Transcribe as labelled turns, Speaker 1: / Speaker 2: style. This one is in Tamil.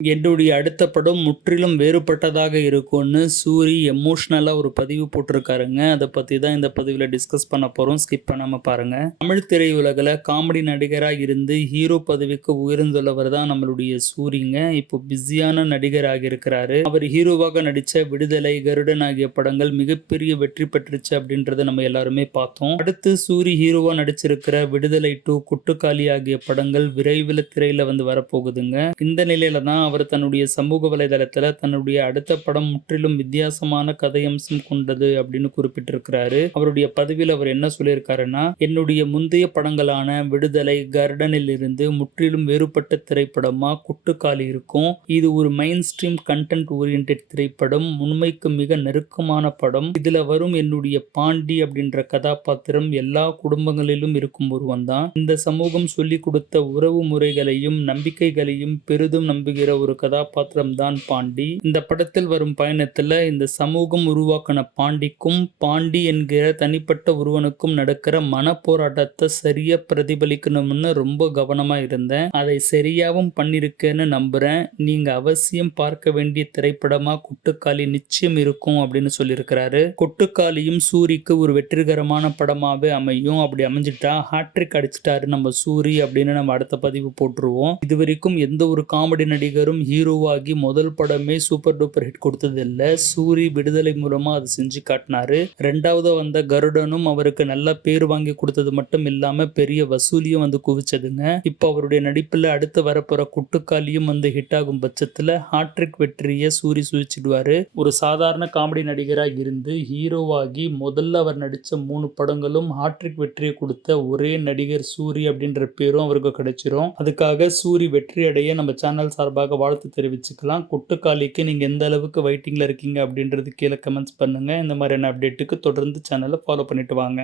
Speaker 1: என்னுடைய அடுத்த படம் முற்றிலும் வேறுபட்டதாக இருக்கும்னு சூரி எமோஷ்னலாக ஒரு பதிவு போட்டிருக்காருங்க. அதை பற்றி தான் இந்த பதிவில் டிஸ்கஸ் பண்ண போகிறோம் ஸ்கிப் பண்ணாமல் பாருங்கள் தமிழ் திரையுலகில் காமெடி நடிகராக இருந்து ஹீரோ பதவிக்கு உயர்ந்துள்ளவர் தான் நம்மளுடைய சூரிங்க. இப்போ பிஸியான நடிகர் இருக்கிறாரு அவர் ஹீரோவாக நடித்த விடுதலை, கருடன் ஆகிய படங்கள் மிகப்பெரிய வெற்றி பெற்றுச்சு அப்படின்றத நம்ம எல்லாருமே பார்த்தோம். அடுத்து சூரி ஹீரோவாக நடிச்சிருக்கிற விடுதலை டூ குட்டுக்காளி ஆகிய படங்கள் விரைவில் திரையில் வந்து வரப்போகுதுங்க. இந்த நிலையில தான் அவர் தன்னுடைய சமூக வலைதளத்தில் தன்னுடைய அடுத்த படம் முற்றிலும் வித்தியாசமான கதையம்சம் கொண்டது அப்படின்னு குறிப்பிட்டிருக்கிறாரு. அவருடைய பதிவில் அவர் என்ன சொல்லியிருக்காருன்னா, என்னுடைய முந்தைய படங்களான விடுதலை, கர்டனில் இருந்து முற்றிலும் வேறுபட்ட திரைப்படமா குட்டுக்காலி இருக்கும். இது ஒரு மெயின் ஸ்ட்ரீம் கண்டென்ட் ஓரியன்ட் திரைப்படம். உண்மைக்கு மிக நெருக்கமான படம். இதுல வரும் என்னுடைய பாண்டி அப்படின்ற கதாபாத்திரம் எல்லா குடும்பங்களிலும் இருக்கும் ஒருவன் தான். இந்த சமூகம் சொல்லிக் கொடுத்த உறவு முறைகளையும் நம்பிக்கைகளையும் பெரிதும் நம்புகிற ஒரு கதாபாத்திரம் தான் பாண்டி. இந்த படத்தில் வரும் பயணத்துல இந்த சமூகம் உருவாக்குன பாண்டிக்கும், பாண்டி என்கிற தனிப்பட்ட ஒருவனுக்கும் நடக்கிற மனப்போராட்டத்தை சரியா பிரதிபலிக்கணும்னு ரொம்ப கவனமா இருந்தேன். அதை சரியாவும் பண்ணிருக்கேன்னு நம்புறேன். நீங்க அவசியம் பார்க்க வேண்டிய திரைப்படமா குட்டுக்காளி நிச்சயம் இருக்கும் அப்படின்னு சொல்லியிருக்கிறாரு. கொட்டுக்காளியும் சூரிக்கு ஒரு வெற்றிகரமான படமாவே அமையும். அப்படி அமைஞ்சிட்டா ஹாட்ரிக் அடிச்சிட்டாரு நம்ம சூரி அப்படின்னு நம்ம அடுத்த பதிவு போட்டுருவோம். இது வரைக்கும் எந்த ஒரு காமெடி நடிகர் வெறும் ஹீரோவாகி முதல் படமே சூப்பர் டூப்பர் ஹிட் கொடுத்தது இல்ல. சூரி விடுதலை மூலமா அது செஞ்சு காட்டினாரு. ரெண்டாவது வந்த கருடனும் அவருக்கு நல்ல பேர் வாங்கி கொடுத்தது மட்டும் இல்லாம பெரிய வசூலியும் வந்து குவிச்சதுங்க. இப்போ அவருடைய நடிப்புல அடுத்து வரப்போற குட்டுக்காளியும் வந்து ஹிட் ஆகும் பட்சத்துல ஹாட்ரிக் வெற்றியை சூரி சுழிச்சிடுவாரு. ஒரு சாதாரண காமெடி நடிகரா இருந்து ஹீரோவாகி முதல்ல அவர் நடித்த மூணு படங்களும் ஹாட்ரிக் வெற்றியை கொடுத்த ஒரே நடிகர் சூரி அப்படின்ற பேரும் அவருக்கு கிடைச்சிரும். அதுக்காக சூரி வெற்றி அடைய நம்ம சேனல் சார்பாக வாழ்த்து தெரிவிச்சுக்கலாம். குட்டுக்காளிக்கு நீங்கள் எந்த அளவுக்கு வெயிட்டிங்கில் இருக்கீங்க அப்படின்றது கீழே கமெண்ட்ஸ் பண்ணுங்கள் இந்த மாதிரியான அப்டேட்டுக்கு தொடர்ந்து சேனலை ஃபாலோ பண்ணிவிட்டு வாங்க.